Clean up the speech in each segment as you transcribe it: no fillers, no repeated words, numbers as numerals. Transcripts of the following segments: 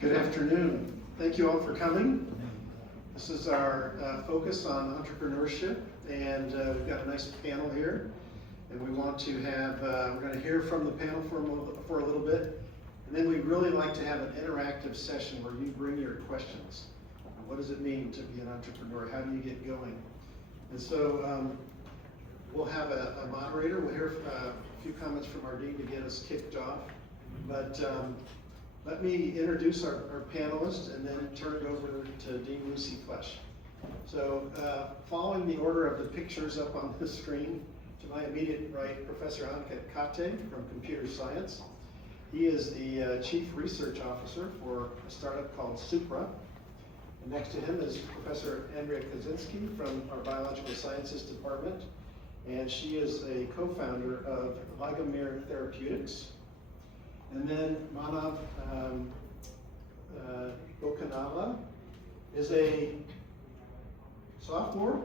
Good afternoon. Thank you all for coming. This is our focus on entrepreneurship, and we've got a nice panel here. And we want to have, we're going to hear from the panel for a little bit, and then we'd really like to have an interactive session where you bring your questions. What does it mean to be an entrepreneur? How do you get going? And so we'll have a moderator. We'll hear a few comments from our dean to get us kicked off. But let me introduce our panelists and then turn it over to Dean Lucy Flesch. So following the order of the pictures up on the screen, to my immediate right, Professor Snaket from Computer Science. He is the Chief Research Officer for a startup called Supra. And next to him is Professor Andrea Kasinski from our Biological Sciences Department. And she is a co-founder of LigamiR Therapeutics. And then Manav Bokinala is a sophomore.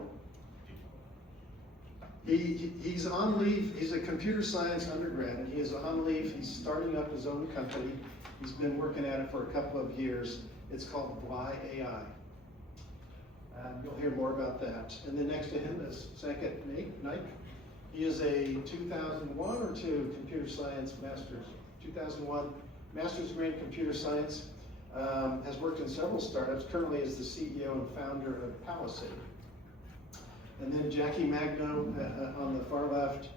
He's on leave. He's a computer science undergrad, and he is on leave. He's starting up his own company. He's been working at it for a couple of years. It's called Vly.ai. You'll hear more about that. And then next to him is Snaket Naik. He is a 2001 or 2 computer science master's. 2001 master's degree in computer science. Has worked in several startups. Currently is the CEO and founder of Palosade. And then Jackie Magno on the far left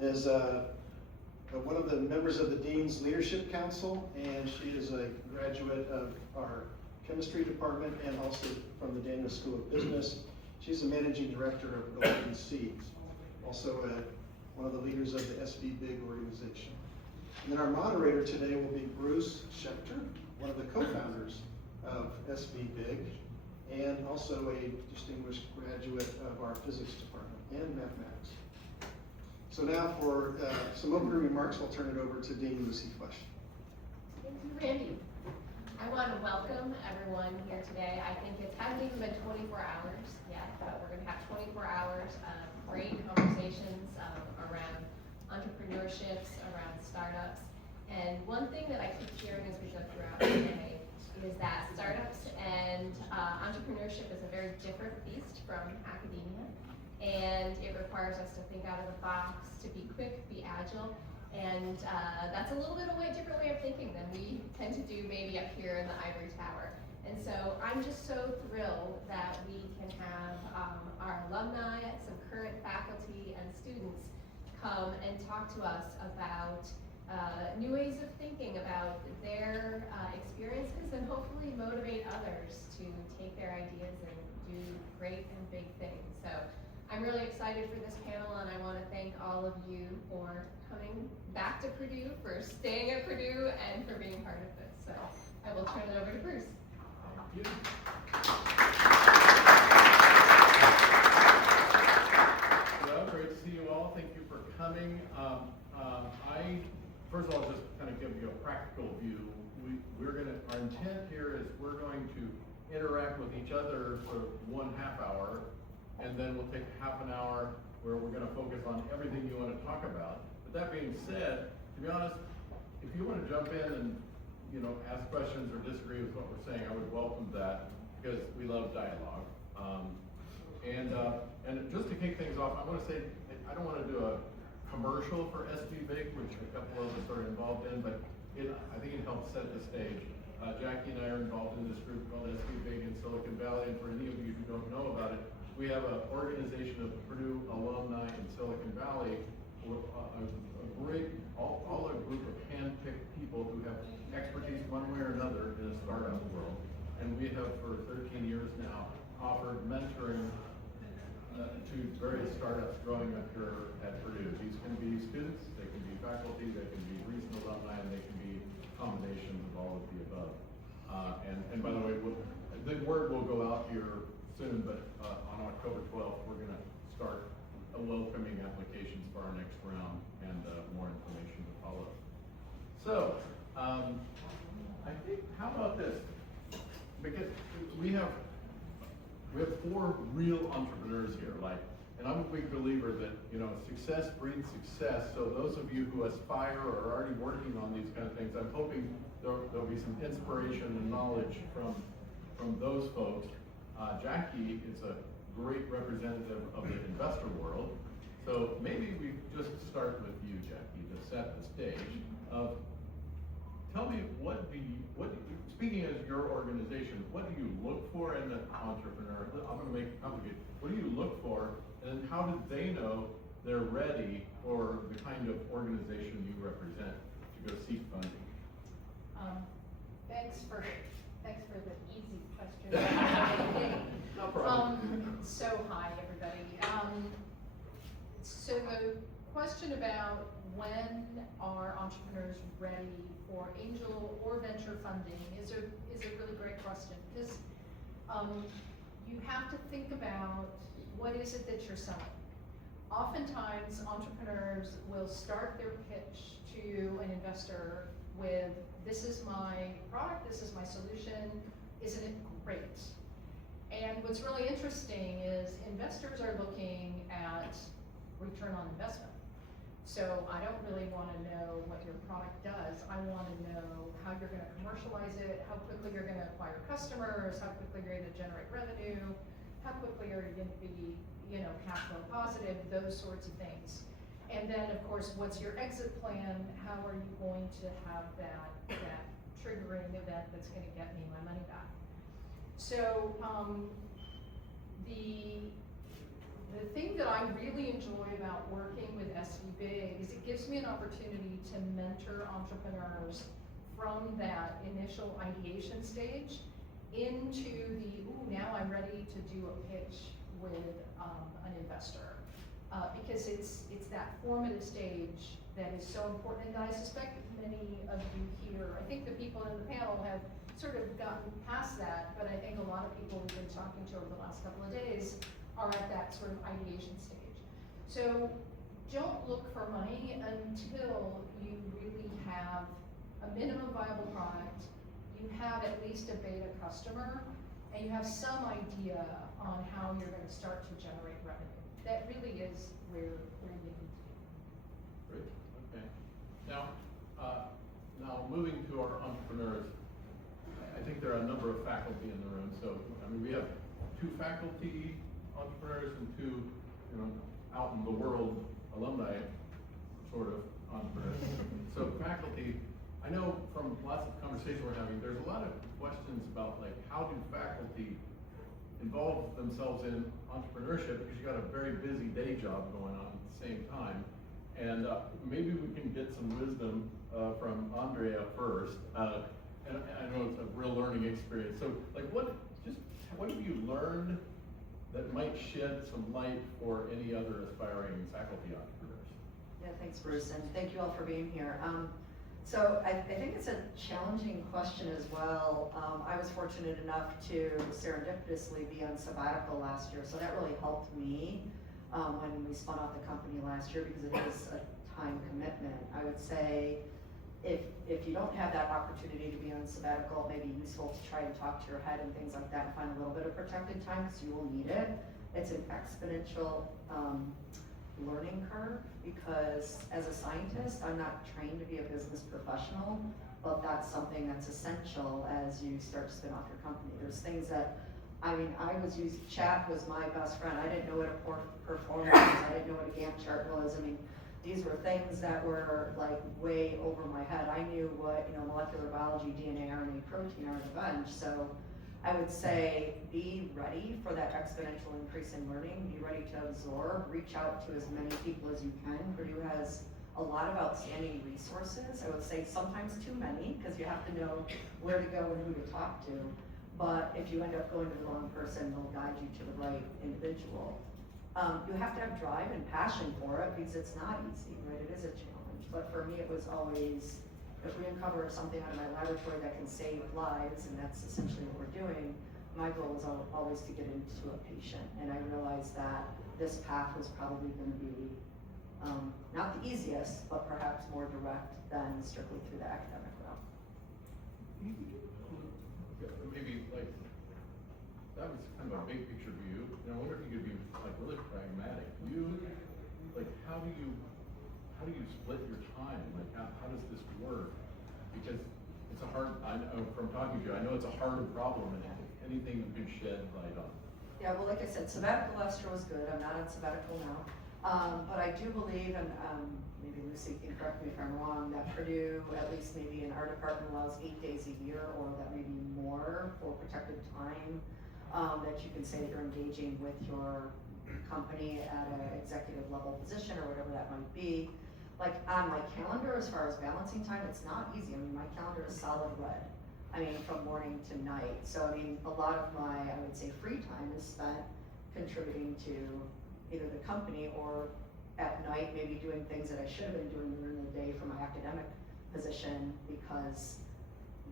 is one of the members of the Dean's Leadership Council, and she is a graduate of our chemistry department and also from the Daniel School of Business. She's the managing director of Golden Seeds, also one of the leaders of the SVBIG organization. And then our moderator today will be Bruce Schechter, one of the co-founders of SVBIG, and also a distinguished graduate of our physics department and mathematics. So now for some opening remarks, I'll turn it over to Dean Lucy Flesch. Thank you, Randy. I want to welcome everyone here today. I think it hasn't even been 24 hours yet, but we're going to have 24 hours of great conversations around entrepreneurships, around startups. And one thing that I keep hearing as we go throughout the day is that startups and entrepreneurship is a very different beast from academia, and it requires us to think out of the box, to be quick, be agile, and that's a little bit of a different way of thinking than we tend to do maybe up here in the ivory tower. And so I'm just so thrilled that we can have our alumni, some current faculty and students come and talk to us about new ways of thinking about their experiences and hopefully motivate others to take their ideas and do great and big things. So I'm really excited for this panel, and I want to thank all of you for coming back to Purdue, for staying at Purdue, and for being part of this. So I will turn it over to Bruce. Thank you. Well, great to see you all. Thank you for coming. First of all, just kind of give you a practical view. Our intent here is we're going to interact with each other for 1/2 hour, and then we'll take half an hour where we're going to focus on everything you want to talk about. But that being said, to be honest, if you want to jump in and ask questions or disagree with what we're saying, I would welcome that because we love dialogue. And just to kick things off, I want to say I don't want to do a commercial for SVBIG, which a couple of us are involved in, but I think it helps set the stage. Jackie and I are involved in this group called SVBIG in Silicon Valley, and for any of you who don't know about it, we have an organization of Purdue alumni in Silicon Valley, a great, all a group of hand-picked people who have expertise one way or another in the startup world. And we have for 13 years now offered mentoring to various startups growing up here at Purdue. These can be students, they can be faculty, they can be recent alumni, and they can be combinations of all of the above. And by the way, the word will go out here soon, but on October 12th, we're going to start welcoming applications for our next round, and more information to follow. So, I think, how about this? Because we have 4 real entrepreneurs here, like And I'm a big believer that, success breeds success. So those of you who aspire or are already working on these kind of things, I'm hoping there'll be some inspiration and knowledge from those folks. Jackie is a great representative of the investor world. So maybe we just start with you, Jackie, to set the stage of, tell me, speaking as your organization, what do you look for in an entrepreneur? I'm gonna make it complicated. What do you look for, and how did they know they're ready for the kind of organization you represent to go seek funding? Thanks for the easy question. No problem. So hi, everybody. So the question about when are entrepreneurs ready for angel or venture funding is a really great question, because you have to think about what is it that you're selling. Oftentimes, entrepreneurs will start their pitch to an investor with, this is my product, this is my solution, isn't it great? And what's really interesting is investors are looking at return on investment. So I don't really want to know what your product does. I want to know how you're going to commercialize it, how quickly you're going to acquire customers, how quickly you're going to generate revenue, how quickly are you going to be, cash flow positive, those sorts of things. And then, of course, what's your exit plan? How are you going to have that triggering event that's going to get me my money back? So the thing that I really enjoy about working with SVBIG is it gives me an opportunity to mentor entrepreneurs from that initial ideation stage into the, now I'm ready to do a pitch with an investor. Because it's that formative stage that is so important, and I suspect many of you here, I think the people in the panel have sort of gotten past that, but I think a lot of people we've been talking to over the last couple of days are at that sort of ideation stage. So don't look for money until you really have a minimum viable product, you have at least a beta customer, and you have some idea on how you're going to start to generate revenue. That really is where you need to be. Great, okay. Now moving to our entrepreneurs, I think there are a number of faculty in the room. So, we have 2 faculty entrepreneurs and 2, out in the world alumni sort of entrepreneurs. So faculty, I know from lots of conversations we're having, there's a lot of questions about how do faculty involve themselves in entrepreneurship, because you got a very busy day job going on at the same time. And maybe we can get some wisdom from Andrea first. And I know it's a real learning experience. So what have you learned that might shed some light for any other aspiring faculty entrepreneurs? Yeah, thanks, Bruce, and thank you all for being here. So I think it's a challenging question as well. I was fortunate enough to serendipitously be on sabbatical last year, so that really helped me when we spun off the company last year, because it is a time commitment. I would say if you don't have that opportunity to be on sabbatical, it may be useful to try and talk to your head and things like that and find a little bit of protected time, because you will need it. It's an exponential learning curve, because as a scientist, I'm not trained to be a business professional, but that's something that's essential as you start to spin off your company. There's things that, chat was my best friend. I didn't know what a performance was. I didn't know what a Gantt chart was. These were things that were way over my head. I knew what, molecular biology, DNA, RNA, protein are at a bench. So I would say be ready for that exponential increase in learning. Be ready to absorb, reach out to as many people as you can. Purdue has a lot of outstanding resources. I would say sometimes too many, because you have to know where to go and who to talk to. But if you end up going to the wrong person, they'll guide you to the right individual. You have to have drive and passion for it, because it's not easy, right? It is a challenge. But for me, it was always, if we uncover something out of my laboratory that can save lives, and that's essentially what we're doing, my goal was always to get into a patient. And I realized that this path was probably going to be not the easiest, but perhaps more direct than strictly through the academic route. Maybe that was kind of a big picture view, and I wonder if you could be like really pragmatic. Like, how do you split your time? Like, how does this work? Because it's a hard, I know from talking to you, I know it's a hard problem, and anything you can shed light on. Yeah, well, like I said, sabbatical last year was good. I'm not on sabbatical now. But I do believe, and maybe Lucy can correct me if I'm wrong, that Purdue, at least maybe in our department, allows 8 days a year, or that may be more for protected time, that you can say that you're engaging with your company at an executive level position or whatever that might be. Like on my calendar, as far as balancing time, it's not easy. I mean, my calendar is solid red. I mean, from morning to night. So, I mean, a lot of my, I would say, free time is spent contributing to either the company or at night, maybe doing things that I should have been doing during the day for my academic position because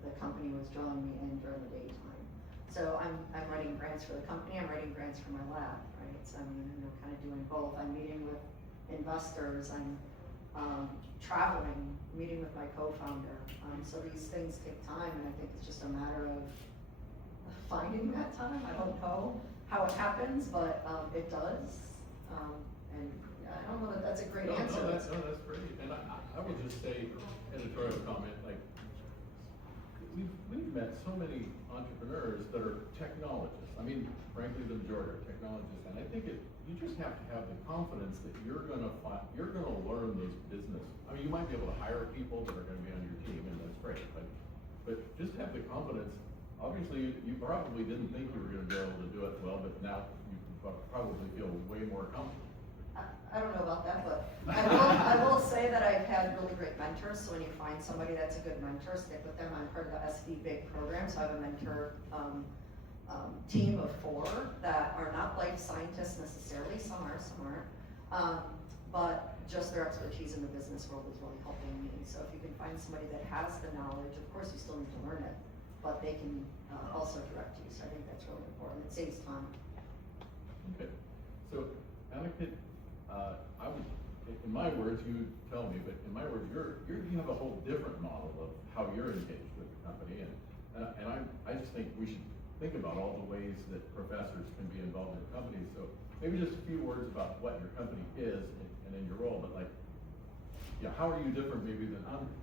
the company was drawing me in during the daytime. So I'm writing grants for the company, I'm writing grants for my lab, right? So I mean, kind of doing both. I'm meeting with investors, I'm traveling, meeting with my co-founder. So these things take time, and I think it's just a matter of finding that time. I don't know how it happens, but it does. And I don't know that that's a great answer. No, that's great. And I would just say, editorial comment, like, we've met so many entrepreneurs that are technologists. I mean, frankly, the majority are technologists, and I think you just have to have the confidence that you're gonna learn this business. I mean, you might be able to hire people that are gonna be on your team, and that's great, but just have the confidence. Obviously, you probably didn't think you were gonna be able to do it well, but now you probably feel way more comfortable. I don't know about that, but I will say that I've had really great mentors. So when you find somebody that's a good mentor, stick with them. I'm part of the SVBIG program, so I have a mentor team of 4 that are not life scientists necessarily. Some aren't. But just their expertise in the business world is really helping me. So if you can find somebody that has the knowledge, of course you still need to learn it, but they can also direct you. So I think that's really important. It saves time. Okay, so Snaket, I would, in my words, you tell me, but in my words, you have a whole different model of how you're engaged with the company, and I just think we should think about all the ways that professors can be involved in companies. So maybe just a few words about what your company is and in your role, but like, yeah, how are you different maybe than others?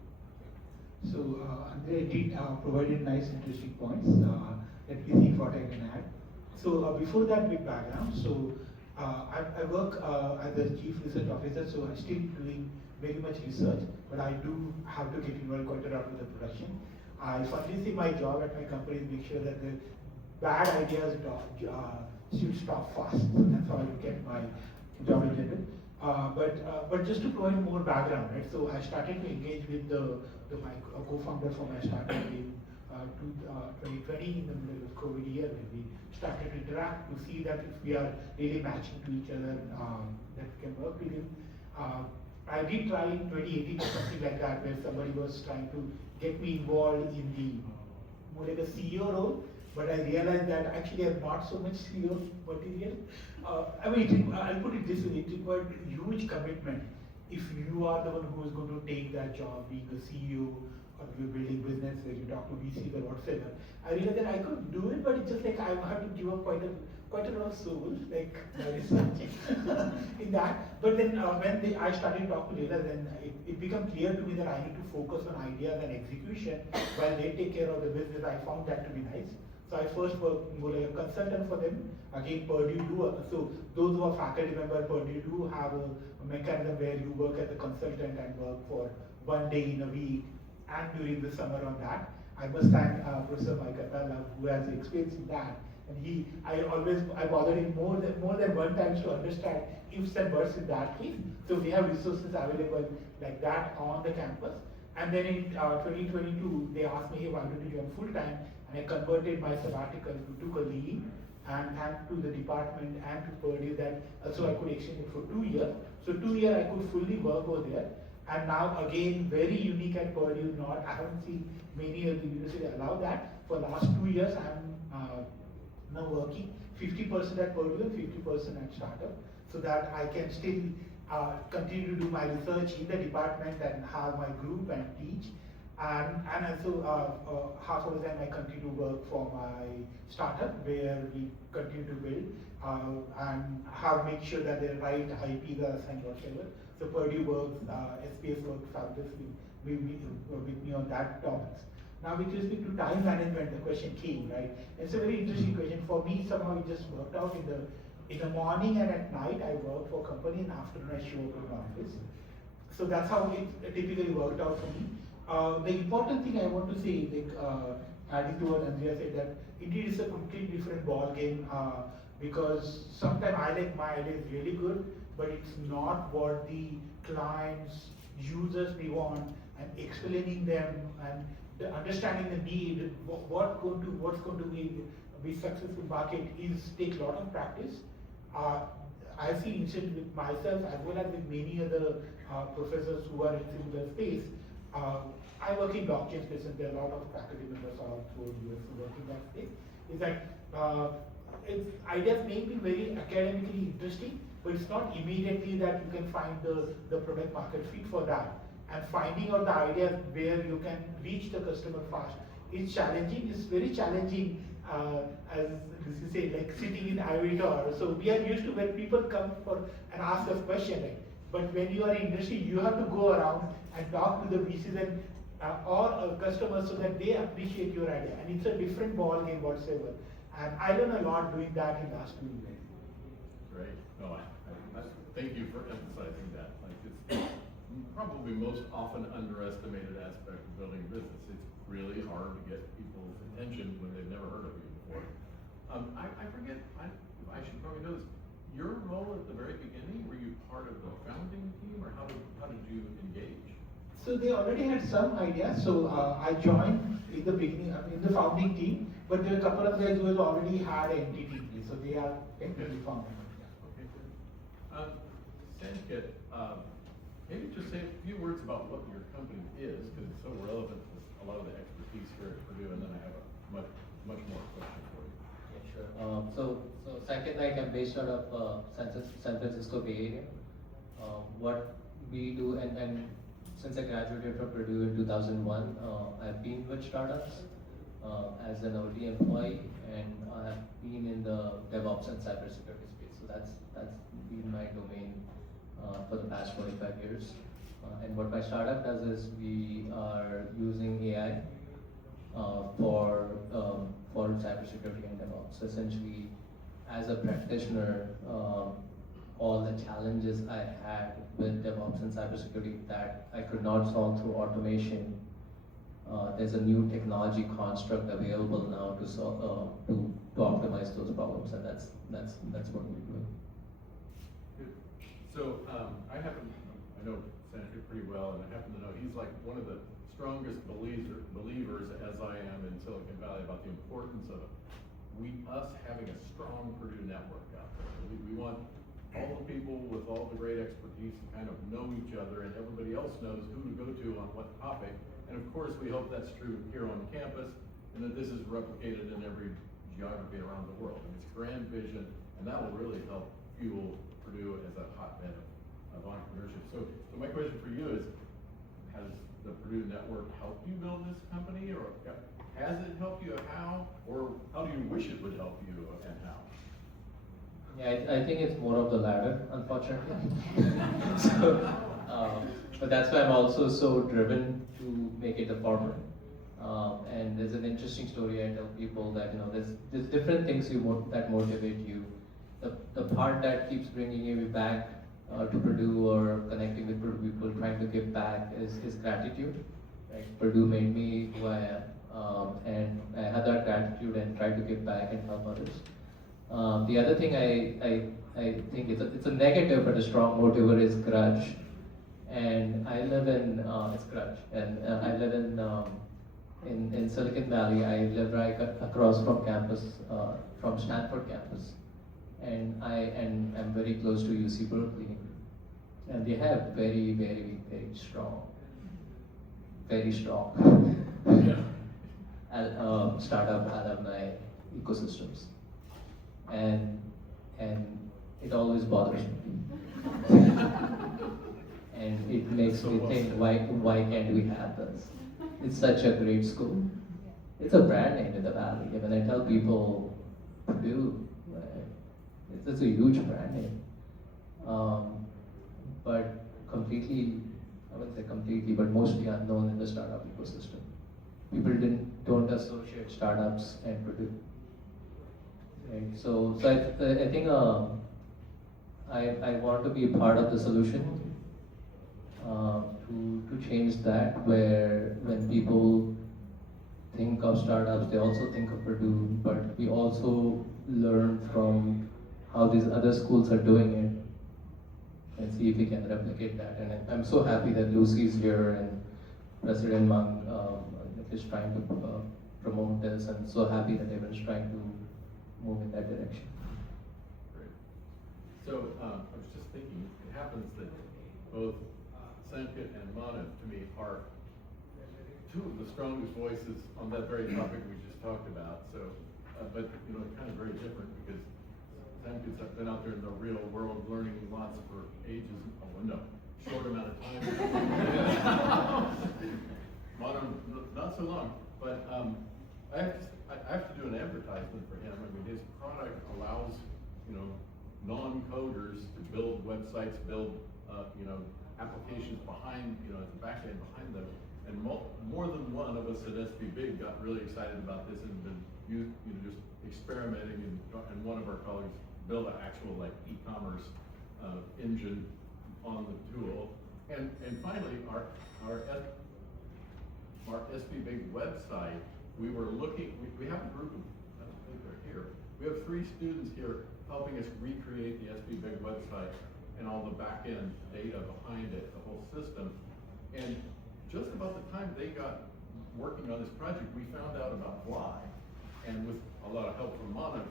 So Andrea did provided nice interesting points. Let me see what I can add. So before that, big background. So I work as a chief research officer, so I'm still doing very much research, but I do have to get involved quite a lot with the production. I finally see my job at my company is make sure that the bad ideas should stop fast. So that's how I get my job in general. But just to provide more background, right? So I started to engage with my co-founder for my startup in 2020 in the middle of COVID year, when we started to interact to see that if we are really matching to each other, that we can work with him. I did try in 2018 or something like that, where somebody was trying to get me involved in the more like a CEO role, but I realized that actually I'm not so much CEO material. I mean, I'll put it this way, it required huge commitment if you are the one who is going to take that job, being a CEO, or you're building business where you talk to VCs or whatsoever. I realized that I could do it, but it's just like I have to give up quite a lot of soul, like my research in that. But then when I started talking to Leila, then it became clear to me that I need to focus on ideas and execution while they take care of the business. I found that to be nice. So I first worked more like a consultant for them. Again, Purdue do, so those who are faculty member, Purdue do have a mechanism where you work as a consultant and work for 1 day in a week and during the summer on that. I must thank Professor Mike Atala, who has experience in that. And I bothered him more than one time to understand ifs and buts in that case. So we have resources available like that on the campus. And then in 2022, they asked me, hey, why don't you join full time? And I converted my sabbatical to took a leave, and thanks to the department and to Purdue that so I could extend it for 2 years. So 2 years I could fully work over there. And now again, very unique at Purdue, I haven't seen many of the universities allow that. For last 2 years, I'm now working 50% at Purdue and 50% at startup, so that I can still continue to do my research in the department and have my group and teach. And also half of the time I continue to work for my startup where we continue to build and have make sure that the right IPs are assigned whatever. So Purdue works, SPS works, Fabrics with me on that topics. Now with respect to time management, the question came, right? It's a very interesting question. For me, somehow it just worked out in the morning and at night I work for a company, and afternoon I show up in the office. So that's how it typically worked out for me. The important thing I want to say, like adding to what Andrea said, that indeed it's a completely different ball game because sometimes I like my idea is really good, but it's not what the clients, users they want, and explaining them and understanding the need, what's going to be successful market is take a lot of practice. I see incident with myself as well as with many other professors who are in similar space. I work in blockchain space, and there are a lot of faculty members all through US who work in that space. Is that ideas may be very academically interesting, but it's not immediately that you can find the product market fit for that. And finding out the ideas where you can reach the customer fast is challenging. It's very challenging, as you say, like sitting in ivory tower. So we are used to when people come for and ask us question, right? But when you are in industry, you have to go around and talk to the VCs and or customers so that they appreciate your idea. And it's a different ball game whatsoever. And I learned a lot doing that in the last 2 years. Great. No, I thank you for emphasizing that. Like it's probably most often underestimated aspect of building a business. It's really hard to get people's attention when they've never heard of you before. I forget, I should probably know this. Your role at the very beginning, were you part of the founding team, or how did you engage? So they already had some ideas. So I joined in the beginning, in the founding team, but there are a couple of guys who have already had an entity in place, so they are technically founding. Okay, good. Snaket, maybe just say a few words about what your company is, because it's so relevant to a lot of the expertise here at Purdue, and then I have a much more question for you. Yeah, sure. So Snaket, Naik, I'm based out of San Francisco Bay Area. What we do, and since I graduated from Purdue in 2001, I've been with startups as an OT employee, and I have been in the DevOps and cybersecurity space. So that's been my domain for the past 25 years. And what my startup does is we are using AI for cybersecurity and DevOps. So essentially, as a practitioner, all the challenges I had with DevOps and cybersecurity that I could not solve through automation, there's a new technology construct available now to solve, to optimize those problems, and that's what we do. Good. So I know Senator pretty well, and I happen to know he's like one of the strongest believers, as I am in Silicon Valley, about the importance of us having a strong Purdue network out there. We want all the people with all the great expertise to kind of know each other, and everybody else knows who to go to on what topic. And of course, we hope that's true here on campus, and that this is replicated in every geography around the world. And it's a grand vision, and that will really help fuel Purdue as a hotbed of entrepreneurship. So my question for you is, has the Purdue network helped you build this company, or has it helped you? How? Or how do you wish it would help you, and how? Yeah, I think it's more of the latter, unfortunately. But that's why I'm also so driven to make it a format. And there's an interesting story I tell people that there's different things that motivate you. The part that keeps bringing you back to Purdue or connecting with Purdue people, trying to give back is gratitude. Right? Purdue made me who I am, and I have that gratitude and try to give back and help others. The other thing I think it's a negative but a strong motivator is grudge, and I live in it's grudge, and I live in Silicon Valley. I live right across from campus, from Stanford campus, and I'm very close to UC Berkeley, and they have very strong startup alumni ecosystems. And it always bothers me. And it makes me think, why can't we have this? it's such a great school. It's a brand name in the Valley. When I tell people Purdue, it's a huge brand name. But completely, I wouldn't say completely, but mostly unknown in the startup ecosystem. People don't associate startups and Purdue. Right? So I think I want to be a part of the solution to change that, where when people think of startups, they also think of Purdue, but we also learn from how these other schools are doing it and see if we can replicate that. And I'm so happy that Lucy's here and President Monk is trying to promote this, and so happy that everyone's trying to move in that direction. Great. So I was just thinking, it happens that both Snaket and Manav, to me, are two of the strongest voices on that very topic we just talked about. So, but you know, kind of very different, because Snaket's been out there in the real world learning lots for ages. Oh no, short amount of time. Manav, not so long. But I have to do an advertisement for him. I mean, his product allows, you know, non-coders to build websites, build applications behind, at the back end behind them. And more than one of us at SVBIG got really excited about this and been just experimenting, and one of our colleagues built an actual like e-commerce engine on the tool. And finally, our SVBIG website, we were looking, we have a group of, I don't think they're here, we have 3 students here helping us recreate the SVBIG website and all the back-end data behind it, the whole system. And just about the time they got working on this project, we found out about Vly. And with a lot of help from Manav,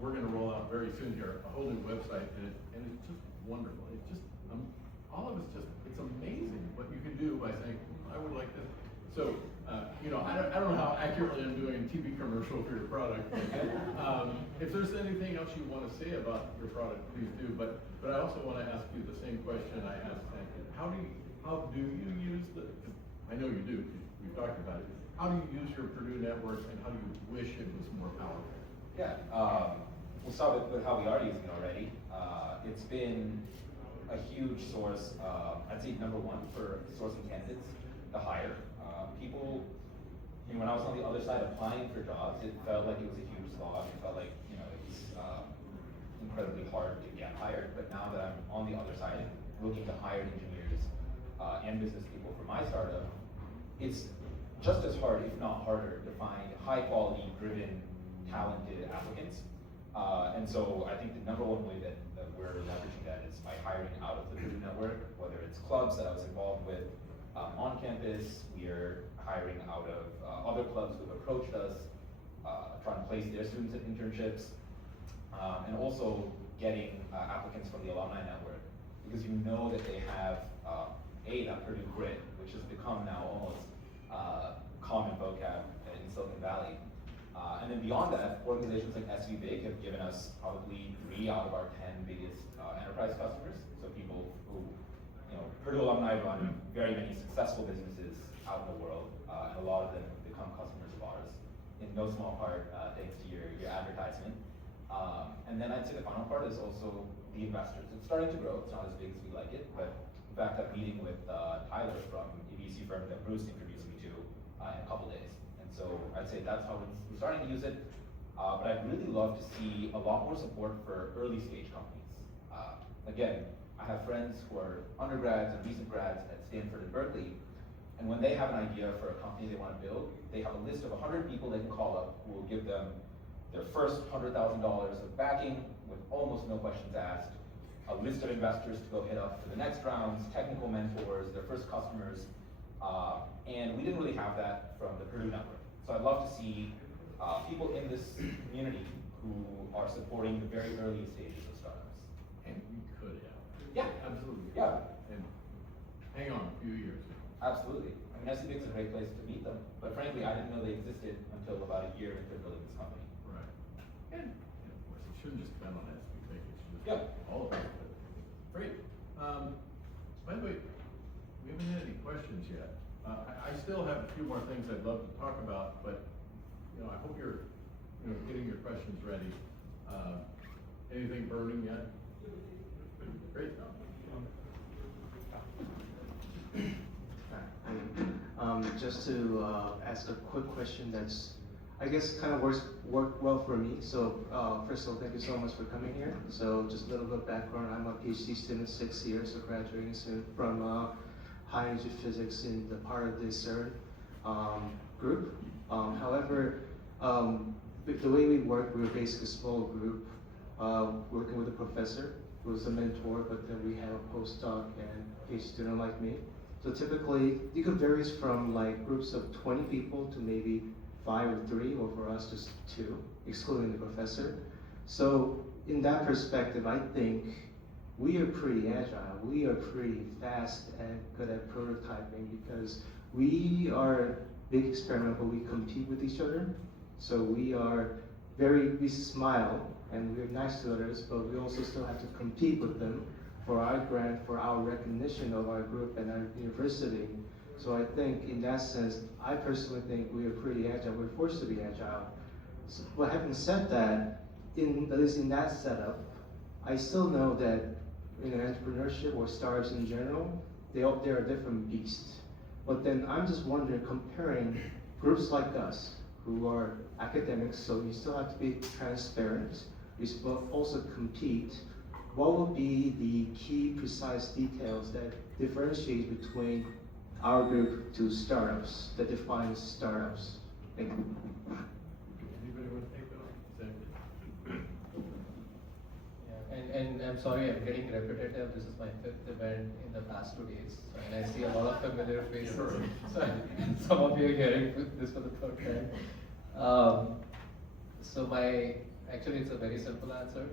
we're gonna roll out very soon here a whole new website, and it's just wonderful. It's just, all of it's amazing what you can do by saying, I would like this. So, I don't know how accurately I'm doing a TV commercial for your product. If there's anything else you want to say about your product, please do. But I also want to ask you the same question I asked Snaket. How do you use I know you do, we've talked about it. How do you use your Purdue network, and how do you wish it was more powerful? Yeah, we'll start with how we are using it already. It's been a huge source, I'd say #1 for sourcing candidates to hire. People, when I was on the other side applying for jobs, it felt like it was a huge slog. It felt like, it was incredibly hard to get hired. But now that I'm on the other side, looking to hire engineers and business people for my startup, it's just as hard, if not harder, to find high quality, driven, talented applicants. And so I think the #1 way that we're leveraging that is by hiring out of the Purdue network, whether it's clubs that I was involved with on campus. We are hiring out of other clubs who've approached us, trying to place their students at internships, and also getting applicants from the alumni network, because you know that they have that Purdue grit, which has become now almost common vocab in Silicon Valley. And then beyond that, organizations like SVBIG have given us probably 3 out of our 10 biggest enterprise customers. So people who, Purdue alumni run very many successful businesses out in the world, and a lot of them become customers of ours, in no small part thanks to your advertisement. And then I'd say the final part is also the investors. It's starting to grow. It's not as big as we like it, but in fact, I'm meeting with Tyler from a VC firm that Bruce introduced me to in a couple days. And so I'd say that's how we're starting to use it. But I'd really love to see a lot more support for early stage companies. Again, I have friends who are undergrads and recent grads at Stanford and Berkeley, and when they have an idea for a company they want to build, they have a list of 100 people they can call up who will give them their first $100,000 of backing with almost no questions asked, a list of investors to go hit up for the next rounds, technical mentors, their first customers, and we didn't really have that from the Purdue network. So I'd love to see people in this community who are supporting the very early stages of startups. And we could have. Yeah. Absolutely. Yeah. And hang on a few years. Absolutely. I mean, SVBIG is a great place to meet them, but frankly, I didn't know they existed until about a year into building this company. Right. And of course, it shouldn't just depend on SVBIG. It should just Yeah. all of it. Great. By the way, we haven't had any questions yet. I still have a few more things I'd love to talk about, but, I hope you're, getting your questions ready. Anything burning yet? Great. Just to ask a quick question that's, I guess, kind of worked well for me. So first of all, thank you so much for coming here. So just a little bit of background. I'm a PhD student, 6 years, so graduating soon from high energy physics in the part of the CERN group. However, the way we work, we're basically a small group, working with a professor who's a mentor, but then we have a postdoc and PhD student like me. So typically, it could vary from like groups of 20 people to maybe 5 or 3, or for us just 2, excluding the professor. So in that perspective, I think we are pretty agile. We are pretty fast and good at prototyping because we are big experiment, but we compete with each other. So we smile and we're nice to others, but we also still have to compete with them for our grant, for our recognition of our group and our university. So I think in that sense, I personally think we are pretty agile. We're forced to be agile. So, but having said that, at least in that setup, I still know that in entrepreneurship or startups in general, they're a different beast. But then I'm just wondering, comparing groups like us, who are academics, so you still have to be transparent, you still also compete, what would be the key precise details that differentiate between our group to startups, that defines startups? Thank you. Anybody want to take that on? Yeah, and I'm sorry, I'm getting repetitive. This is my 5th event in the past 2 days, and I see a lot of familiar faces. So some of you are hearing this for the 3rd time. Actually, it's a very simple answer.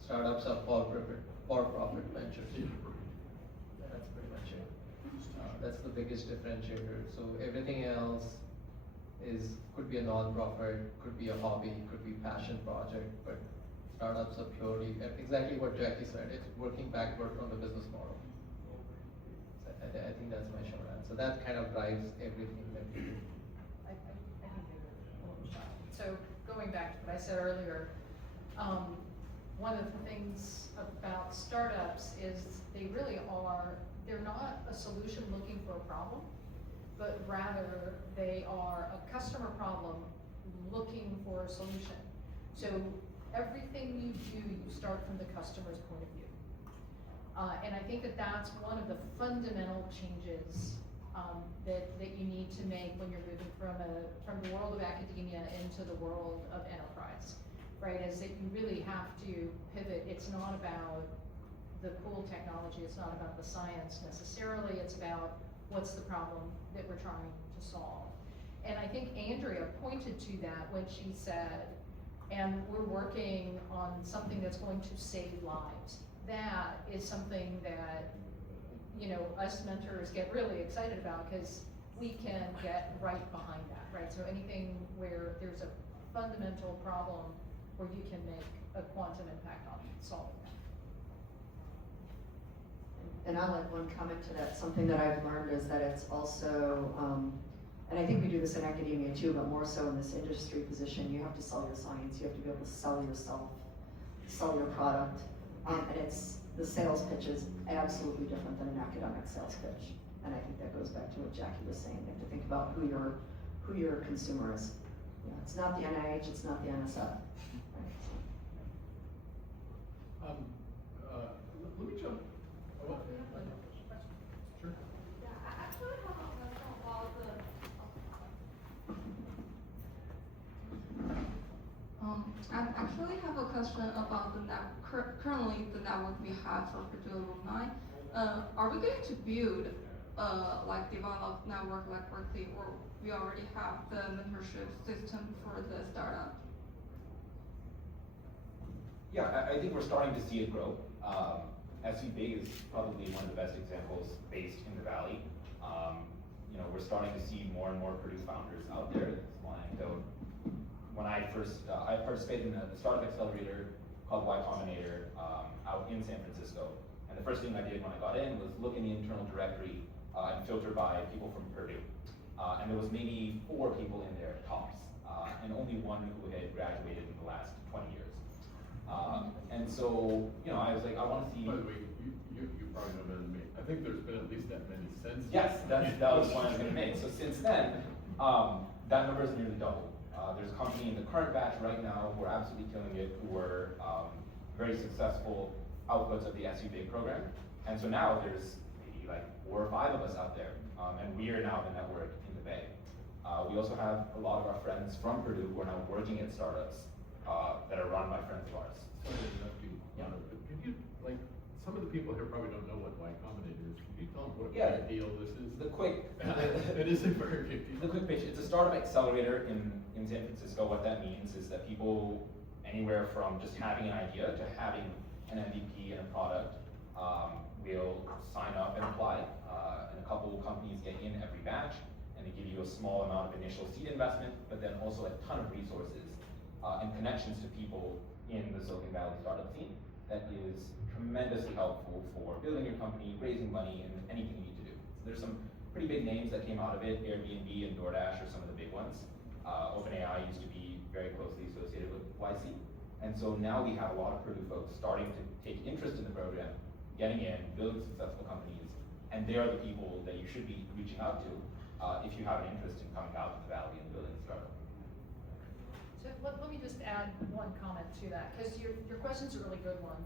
Startups are for-profit ventures. That's pretty much it. That's the biggest differentiator. So everything else could be a non-profit, could be a hobby, could be passion project, but startups are purely, exactly what Jackie said, it's working backward from the business model. So I think that's my short answer. That kind of drives everything that we do. I can give it a little shot. So going back to what I said earlier, one of the things about startups is they're not a solution looking for a problem, but rather they are a customer problem looking for a solution. So everything you do, you start from the customer's point of view. And I think that that's one of the fundamental changes that you need to make when you're moving from the world of academia into the world of enterprise, right? Is that you really have to pivot. It's not about the cool technology, it's not about the science necessarily, it's about what's the problem that we're trying to solve. And I think Andrea pointed to that when she said, and we're working on something that's going to save lives. That is something that, us mentors get really excited about because we can get right behind that, right? So anything where there's a fundamental problem where you can make a quantum impact on solving that. And I'll add one comment to that. Something that I've learned is that it's also, and I think we do this in academia too, but more so in this industry position, you have to sell your science, you have to be able to sell yourself, sell your product, and the sales pitch is absolutely different than an academic sales pitch. And I think that goes back to what Jackie was saying. You have to think about who your consumer is. It's not the NIH, it's not the NSF. Let me jump. Oh, sure. Yeah, I actually have a question about I actually have a question about currently the network we have for Purdue alumni. Are we going to build develop network like Berkeley, or we already have the mentorship system for the startup? Yeah, I think we're starting to see it grow. SVBIG is probably one of the best examples based in the Valley. We're starting to see more and more Purdue founders out there. That's one anecdote. When I participated in a startup accelerator called Y Combinator out in San Francisco. And the first thing I did when I got in was look in the internal directory and filtered by people from Purdue. And there was maybe 4 people in there tops, and only one who had graduated in the last 20 years. And so, you know, I was like, I want to see. By the way, you probably know better than me. I think there's been at least that many since. Yes, that was the point I was going to make. So since then, that number is nearly doubled. There's a company in the current batch right now who are absolutely killing it, who are very successful outputs of the SVBIG program. And so now there's maybe like 4 or 5 of us out there, and we are now the network in the Bay. We also have a lot of our friends from Purdue who are now working at startups that are run by friends of ours. Sorry to interrupt you, Manav, but could you, like, some of the people here probably don't know what Y Combinator is. Could you tell them what a Yeah, big deal this is? The quick, It is a very big deal. the quick pitch, it's a startup accelerator in San Francisco. What that means is that people anywhere from just having an idea to having an MVP and a product will sign up and apply. And a couple companies get in every batch, and they give you a small amount of initial seed investment, but then also a ton of resources and connections to people in the Silicon Valley startup scene that is tremendously helpful for building your company, raising money, and anything you need to do. So there's some pretty big names that came out of it. Airbnb and DoorDash are some of the big ones. OpenAI used to be very closely associated with YC. And so now we have a lot of Purdue folks starting to take interest in the program, getting in, building successful companies, and they are the people that you should be reaching out to if you have an interest in coming out to the Valley and building a startup. So let me just add one comment to that, because your question's a really good one.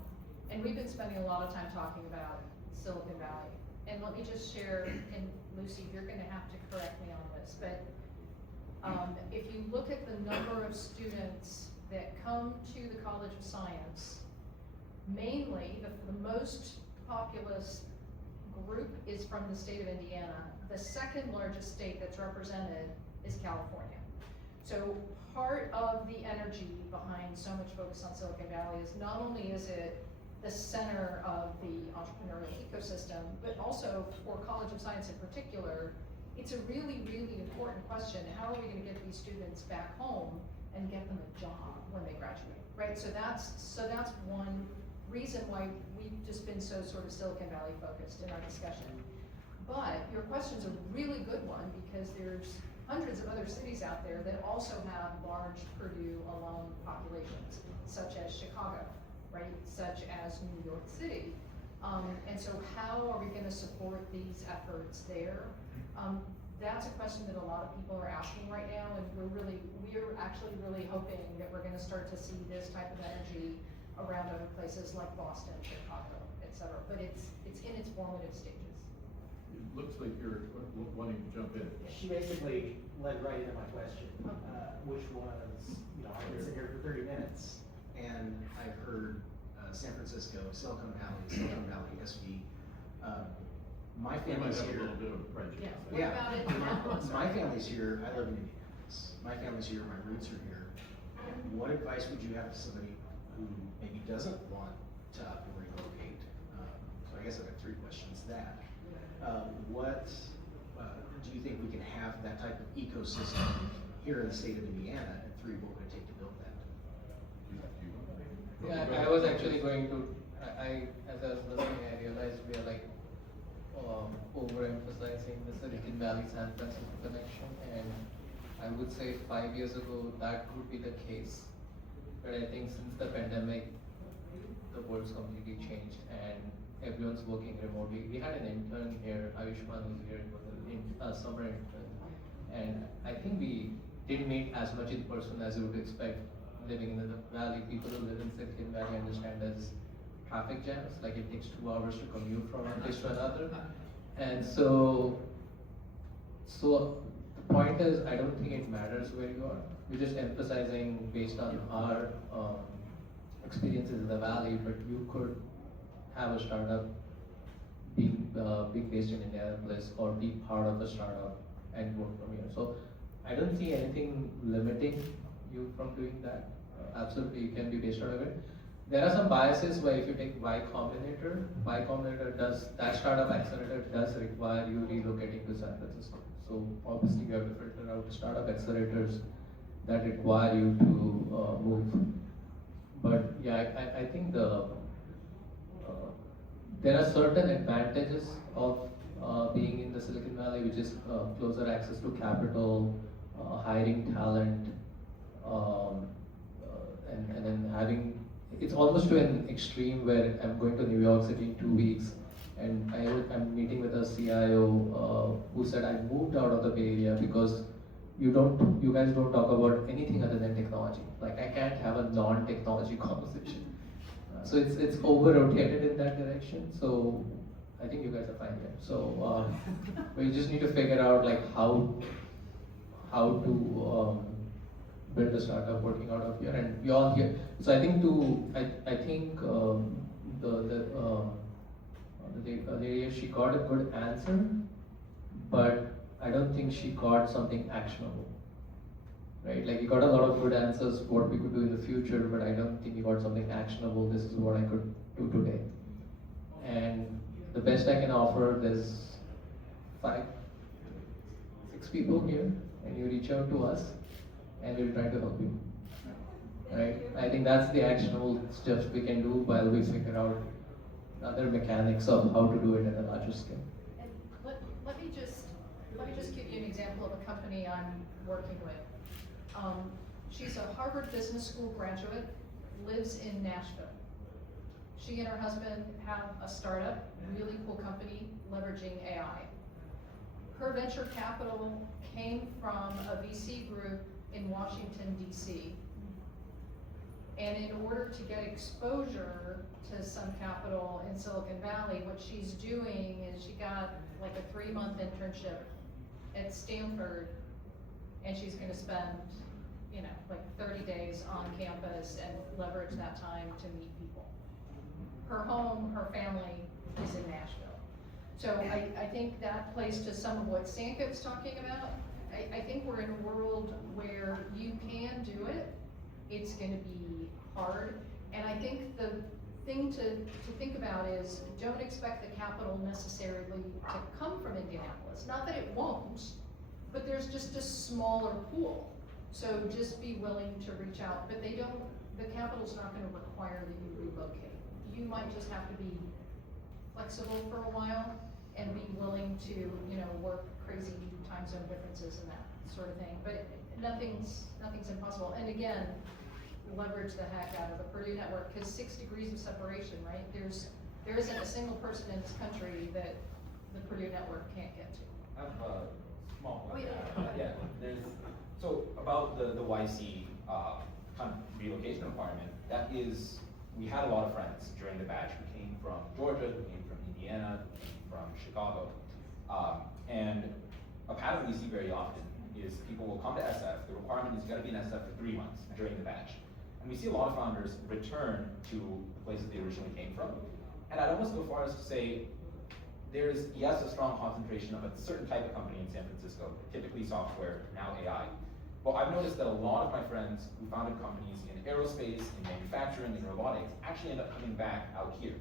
And we've been spending a lot of time talking about Silicon Valley. And let me just share, and Lucy, you're gonna have to correct me on this, but if you look at the number of students that come to the College of Science, mainly the most populous group is from the state of Indiana. The second largest state that's represented is California. So part of the energy behind so much focus on Silicon Valley is not only is it the center of the entrepreneurial ecosystem, but also for College of Science in particular, it's a really, really important question. How are we gonna get these students back home and get them a job when they graduate, right? So that's one reason why we've just been so sort of Silicon Valley focused in our discussion. But your question's a really good one because there's hundreds of other cities out there that also have large Purdue alum populations, such as Chicago, right? Such as New York City. And so how are we gonna support these efforts there? That's a question that a lot of people are asking right now, and we're actually really hoping that we're gonna start to see this type of energy around other places like Boston, Chicago, et cetera. But it's in its formative stages. It looks like you're wanting to jump in. She basically led right into my question, which was, you know, I've been sitting here for 30 minutes, and I've heard San Francisco, Silicon Valley, SV. My We might family's have a here. little bit of prejudice. Yeah. there. What about it in Minneapolis? My family's here. I live in Indianapolis. My family's here. My roots are here. What advice would you have to somebody who maybe doesn't want to up and relocate? So I guess I've got 3 questions. What do you think we can have that type of ecosystem here in the state of Indiana? And 3, what would it take to build that? Yeah, I was actually going to, as I was listening, I realized we are like overemphasizing the Silicon Valley San Francisco connection, and I would say 5 years ago that would be the case. But I think since the pandemic, the world's completely changed and everyone's working remotely. We had an intern here, Ayushman was here, it was a summer intern. And I think we didn't meet as much in person as you would expect living in the valley. People who live in Silicon Valley understand as traffic jams, like it takes 2 hours to commute from one place to another. And so the point is, I don't think it matters where you are. We're just emphasizing based on our experiences in the valley, but you could have a startup being based in Indianapolis or be part of a startup and work from here. So I don't see anything limiting you from doing that. Absolutely, you can be based out of it. There are some biases where if you take Y Combinator does, that startup accelerator does require you relocating to San Francisco. So obviously you have to filter out startup accelerators that require you to move. But yeah, I think there are certain advantages of being in the Silicon Valley, which is closer access to capital, hiring talent, and then having, it's almost to an extreme where I'm going to New York City in 2 weeks, and I'm meeting with a CIO who said I moved out of the Bay Area because you guys don't talk about anything other than technology. Like I can't have a non-technology conversation. So it's over-rotated in that direction. So I think you guys are fine here. So we just need to figure out like how to build a startup working out of here, and we all here. So I think the lady, she got a good answer, but I don't think she got something actionable. Right? Like you got a lot of good answers what we could do in the future, but I don't think you got something actionable. This is what I could do today. And the best I can offer, there's 5, 6 people here, and you reach out to us, and we'll try to help you. Right? I think that's the actionable steps we can do while we figure out other mechanics of how to do it at a larger scale. And let me just give you an example of a company I'm working with. She's a Harvard Business School graduate, lives in Nashville. She and her husband have a startup, really cool company, leveraging AI. Her venture capital came from a VC group in Washington, DC. And in order to get exposure to some capital in Silicon Valley, what she's doing is she got like a 3-month internship at Stanford, and she's gonna spend, like 30 days on campus and leverage that time to meet people. Her home, her family is in Nashville. So I think that plays to some of what Snaket was talking about. I think we're in a world where you can do it. It's gonna be hard. And I think the thing to think about is don't expect the capital necessarily to come from Indianapolis. Not that it won't, but there's just a smaller pool. So just be willing to reach out, but the capital's not gonna require that you relocate. You might just have to be flexible for a while and be willing to, work crazy time zone differences and that sort of thing. But nothing's impossible. And again, leverage the heck out of the Purdue network, because 6 degrees of separation, right? There isn't a single person in this country that the Purdue network can't get to. I have a small point. Oh, yeah. So about the YC kind of relocation requirement, we had a lot of friends during the batch who came from Georgia, who came from Indiana, who came from Chicago. And a pattern we see very often is people will come to SF, the requirement is you gotta be in SF for 3 months during the batch. And we see a lot of founders return to the places they originally came from. And I'd almost go far as to say, there's, yes, a strong concentration of a certain type of company in San Francisco, typically software, now AI. But I've noticed that a lot of my friends who founded companies in aerospace, in manufacturing, in robotics, actually end up coming back out here.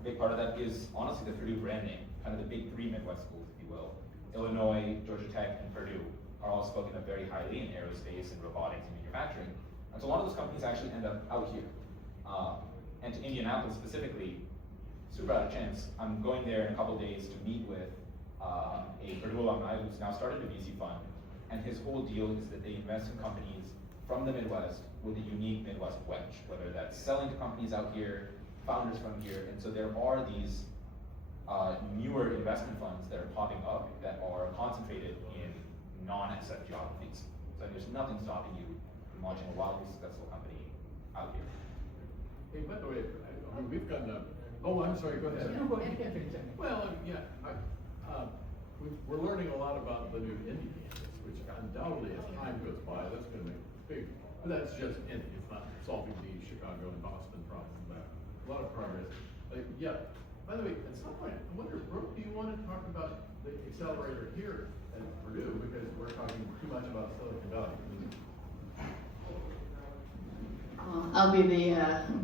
A big part of that is honestly the Purdue brand name, kind of the big 3 Midwest schools, if you will. Illinois, Georgia Tech, and Purdue are all spoken of very highly in aerospace and robotics and manufacturing. And so a lot of those companies actually end up out here. And to Indianapolis specifically, super out of chance, I'm going there in a couple of days to meet with a Purdue alumni who's now started a VC fund. And his whole deal is that they invest in companies from the Midwest with a unique Midwest wedge, whether that's selling to companies out here, founders from here. And so there are these newer investment funds that are popping up that are concentrated in non-SF geographies. So there's nothing stopping you from launching a wildly successful company out here. Hey, by the way, we've gotten I'm sorry, go ahead. Well, we're learning a lot about the new indie campus, which undoubtedly as time goes by, that's gonna make big, but that's just indie, it's not solving the Chicago and Boston problem, but a lot of progress. By the way, at some point, I wonder, Brooke, do you want to talk about the accelerator here at Purdue, because we're talking too much about Silicon Valley. I'll be the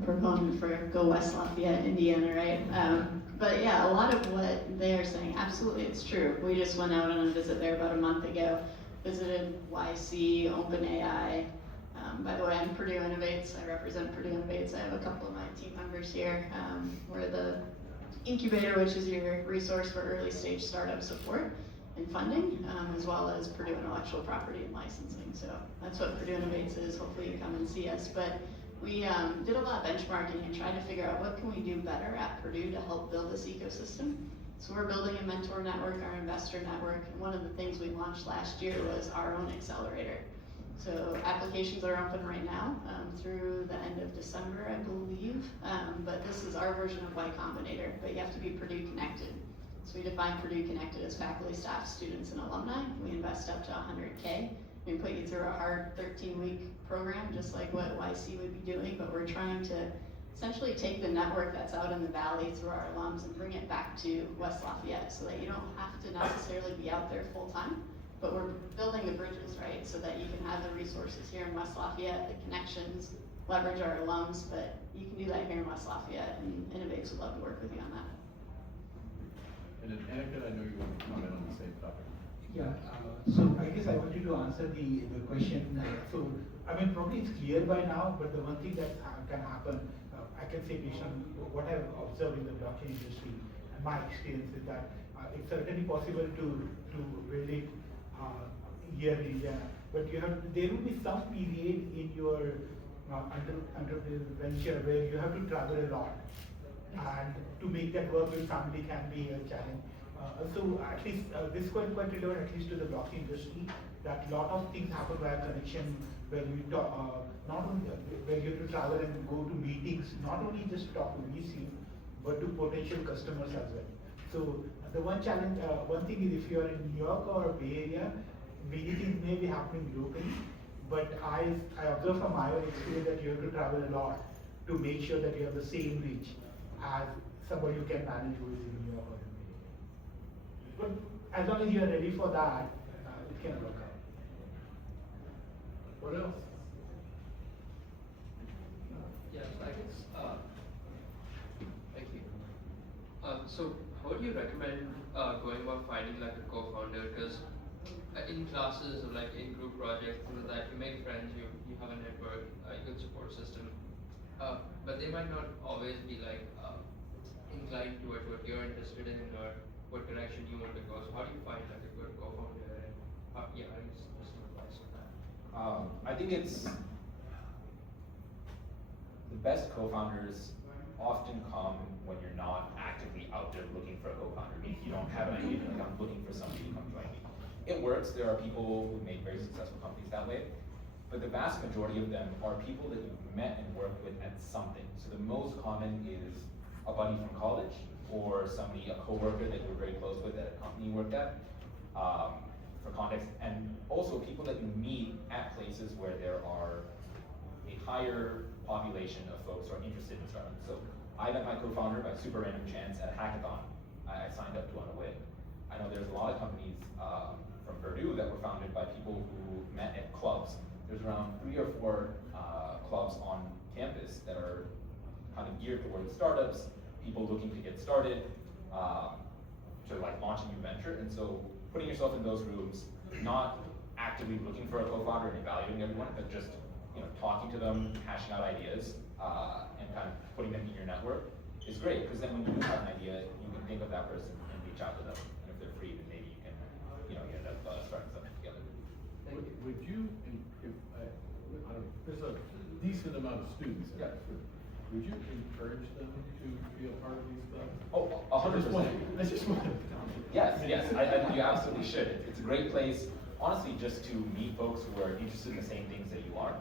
proponent for Go West Lafayette, Indiana, right? But yeah, a lot of what they are saying, absolutely, it's true. We just went out on a visit there about a month ago, visited YC, OpenAI. By the way, I'm Purdue Innovates. I represent Purdue Innovates. I have a couple of my team members here. We're the Incubator, which is your resource for early stage startup support and funding, as well as Purdue Intellectual Property and Licensing. So that's what Purdue Innovates is. Hopefully you come and see us. But we did a lot of benchmarking and tried to figure out what can we do better at Purdue to help build this ecosystem. So we're building a mentor network, our investor network, and one of the things we launched last year was our own accelerator. So applications are open right now through the end of December, I believe. But this is our version of Y Combinator, but you have to be Purdue connected. So we define Purdue connected as faculty, staff, students, and alumni. We invest up to $100K. We put you through a hard 13-week program, just like what YC would be doing, but we're trying to essentially take the network that's out in the valley through our alums and bring it back to West Lafayette so that you don't have to necessarily be out there full time, but we're building the bridges, right? So that you can have the resources here in West Lafayette, the connections, leverage our alums, but you can do that here in West Lafayette, and Innovates would love to work with you on that. And then Anakin, I know you want to comment on the same topic. Yeah, so I guess I wanted to answer the question. So, I mean, probably it's clear by now, but the one thing that can happen, I can say based on what I've observed in the blockchain industry and my experience is that it's certainly possible to build it here in India, but there will be some period in your entrepreneurial venture where you have to travel a lot, and to make that work with family can be a challenge. So at least this is quite relevant, at least to the blockchain industry, that a lot of things happen via connection where you talk, not only where you have to travel and go to meetings, not only just talk to VC, but to potential customers as well. So the one challenge, one thing is if you are in New York or Bay Area, many things may be happening locally, but I observe from my own experience that you have to travel a lot to make sure that you have the same reach as somebody who can manage who is in New York or in Bay Area. But as long as you are ready for that, it can work out. What else? Yes, I guess, thank you. So how do you recommend going about finding like a co-founder? Because in classes or like in group projects, things like that, you make friends, you have a network, a good support system, but they might not always be like inclined towards what you're interested in or what direction you want to go. So how do you find like a good co-founder? And I guess just some advice on that. I think it's the best co-founders often come when you're not actively out there looking for a co-founder. I mean, if you don't have an idea, like I'm looking for somebody to come join me. It works. There are people who make very successful companies that way, but the vast majority of them are people that you've met and worked with at something. So the most common is a buddy from college or somebody, a coworker that you're very close with at a company you worked at. For context, and also people that you meet at places where there are a higher population of folks who are interested in startups. So I met my co-founder by super random chance at a hackathon I signed up to on a whim. I know there's a lot of companies from Purdue that were founded by people who met at clubs. There's around 3 or 4 clubs on campus that are kind of geared towards startups, people looking to get started, to like launch a new venture. And so putting yourself in those rooms, not actively looking for a co-founder and evaluating everyone, but just talking to them, hashing out ideas, and kind of putting them in your network is great, because then when you do have an idea, you can think of that person and reach out to them. And if they're free, then maybe you can, you end up starting something together. Would you, if I don't know, there's a decent amount of students in that group. Would you encourage them to be a part of these clubs? Oh, 100%. I just want to. Yes, I think you absolutely should. It's a great place, honestly, just to meet folks who are interested in the same things that you are.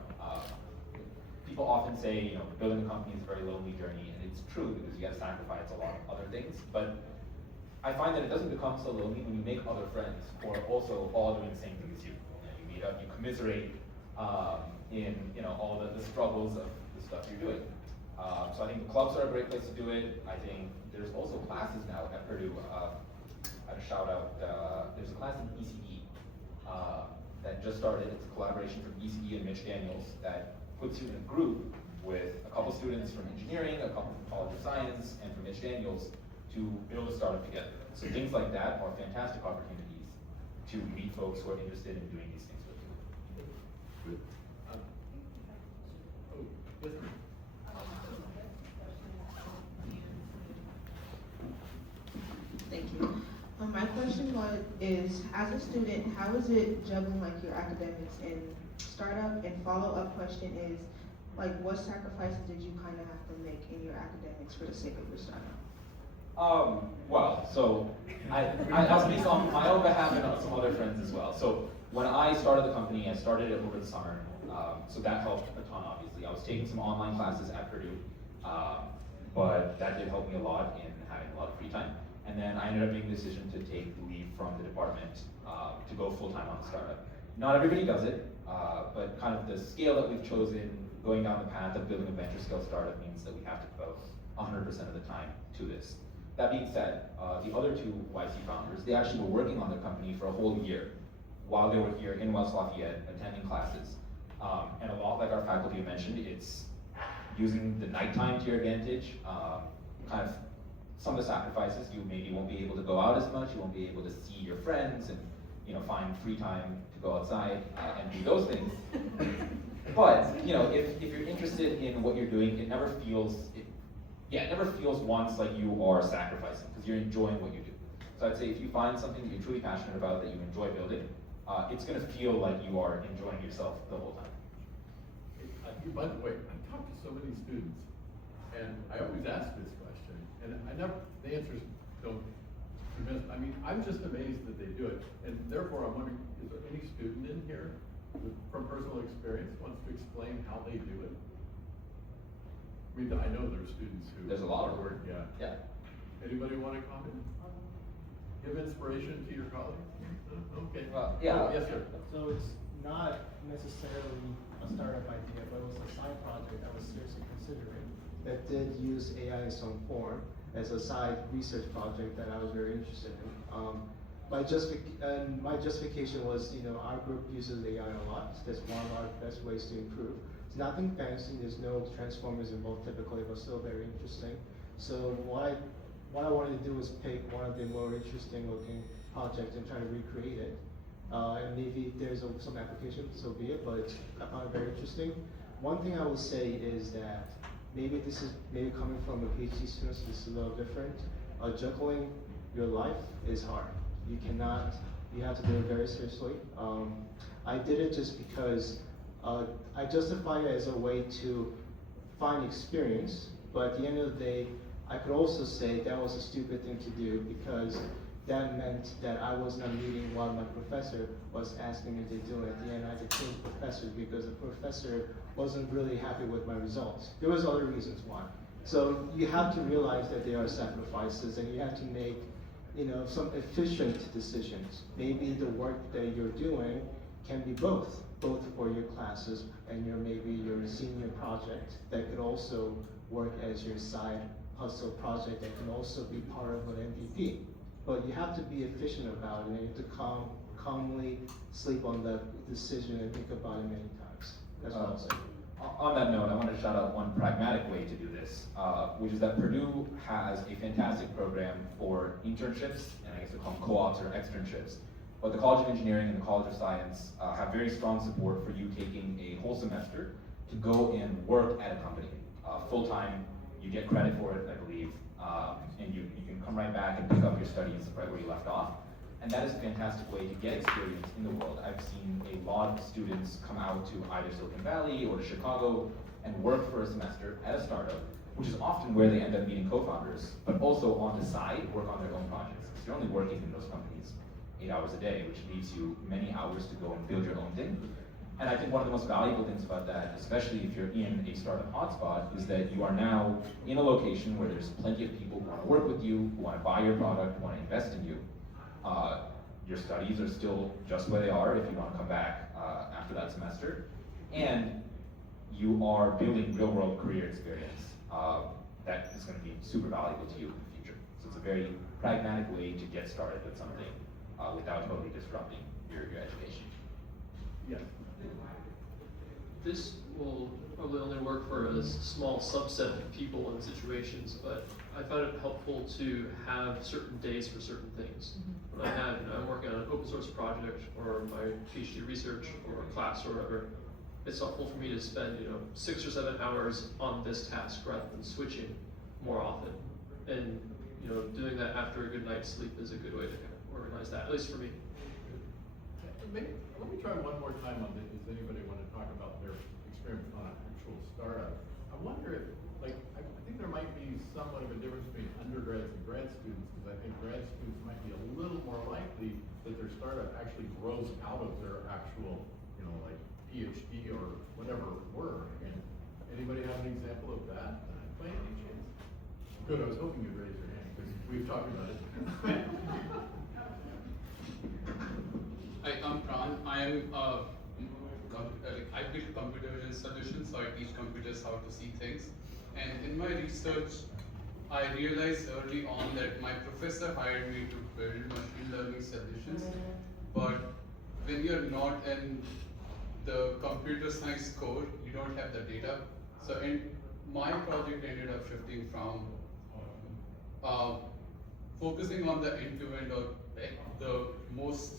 People often say, building a company is a very lonely journey, and it's true because you got to sacrifice a lot of other things. But I find that it doesn't become so lonely when you make other friends who are also all doing the same thing as you. You meet up, you commiserate in all the struggles of the stuff you're doing. So I think the clubs are a great place to do it. I think there's also classes now at Purdue. I'd shout out, there's a class in ECE that just started. It's a collaboration from ECE and Mitch Daniels that puts you in a group with a couple students from engineering, a couple from College of Science, and from Mitch Daniels to build a startup together. So things like that are fantastic opportunities to meet folks who are interested in doing these things with you. Good. Yes, ma'am. one is, as a student, how is it juggling like your academics and startup? And follow-up question is, like, what sacrifices did you kind of have to make in your academics for the sake of your startup? Well, so I'll speak on my own behalf and on some other friends as well. So when I started the company, I started it over the summer, so that helped a ton, obviously. I was taking some online classes at Purdue, but that did help me a lot in having a lot of free time. And then I ended up making the decision to take leave from the department to go full-time on the startup. Not everybody does it, but kind of the scale that we've chosen, going down the path of building a venture scale startup, means that we have to devote 100% of the time to this. That being said, the other two YC founders, they actually were working on their company for a whole year while they were here in West Lafayette attending classes. And a lot like our faculty mentioned, it's using the nighttime to your advantage. Kind of some of the sacrifices, you maybe won't be able to go out as much, you won't be able to see your friends and find free time to go outside and do those things. But if you're interested in what you're doing, it never feels once like you are sacrificing, because you're enjoying what you do. So I'd say if you find something that you're truly passionate about, that you enjoy building, it's going to feel like you are enjoying yourself the whole time. By the way, I talk to so many students, and I always ask this question, and the answers don't convince. I mean, I'm just amazed that they do it, and therefore I'm wondering, is there any student in here from personal experience wants to explain how they do it? I mean, I know there's students who. There's a lot of work. Yeah. Anybody want to comment? Give inspiration to your colleagues? Okay. Well, yeah. Yes, sir. So it's not necessarily a startup idea, but it was a side project I was seriously considering. That did use AI in some form as a side research project that I was very interested in. My justification was, our group uses AI a lot. That's one of our best ways to improve. It's nothing fancy. There's no transformers involved typically, but still very interesting. So what I wanted to do was pick one of the more interesting looking projects and try to recreate it. And maybe there's some application, so be it, but I found it very interesting. One thing I will say is that maybe coming from a PhD student, so this is a little different. Juggling your life is hard. You have to do it very seriously. I did it just because I justify it as a way to find experience, but at the end of the day, I could also say that was a stupid thing to do, because that meant that I was not meeting what my professor was asking me to do. At the end, I had to change professors because the professor wasn't really happy with my results. There was other reasons why. So you have to realize that there are sacrifices, and you have to make some efficient decisions. Maybe the work that you're doing can be both for your classes and maybe your senior project that could also work as your side hustle project that can also be part of an MVP. But you have to be efficient about it, and you have to calmly sleep on that decision and think about it many times. That's what I'll say. On that note, I want to shout out one pragmatic way to do this, which is that Purdue has a fantastic program for internships, and I guess we call them co-ops or externships. But the College of Engineering and the College of Science have very strong support for you taking a whole semester to go and work at a company. Full-time, you get credit for it, I believe, and you can come right back and pick up your studies right where you left off. And that is a fantastic way to get experience in the world. I've seen a lot of students come out to either Silicon Valley or to Chicago and work for a semester at a startup, which is often where they end up meeting co-founders, but also on the side, work on their own projects. Because you're only working in those companies 8 hours a day, which leaves you many hours to go and build your own thing. And I think one of the most valuable things about that, especially if you're in a startup hotspot, is that you are now in a location where there's plenty of people who want to work with you, who want to buy your product, who want to invest in you. Your studies are still just where they are if you want to come back after that semester. And you are building real-world career experience that is going to be super valuable to you in the future. So it's a very pragmatic way to get started with something without totally disrupting your education. Yeah. This will probably only work for a small subset of people and situations, but I found it helpful to have certain days for certain things. When I'm working on an open source project or my PhD research or a class or whatever, it's helpful for me to spend 6 or 7 hours on this task rather than switching more often. And doing that after a good night's sleep is a good way to kind of organize that, at least for me. Maybe, let me try one more time on this. Does anybody want to talk about their experience on an actual startup? I wonder if, like, I think there might be somewhat of a difference between undergrads and grad students, because I think grad students might be a little more likely that their startup actually grows out of their actual, you know, like PhD or whatever work. And anybody have an example of that by any chance? Good, I was hoping you'd raise your hand, because we've talked about it. Hi, I'm Pran. I am I build computer vision solutions, so I teach computers how to see things. And in my research, I realized early on that my professor hired me to build machine learning solutions. But when you're not in the computer science core, you don't have the data. So my project ended up shifting from focusing on the end-to-end or the most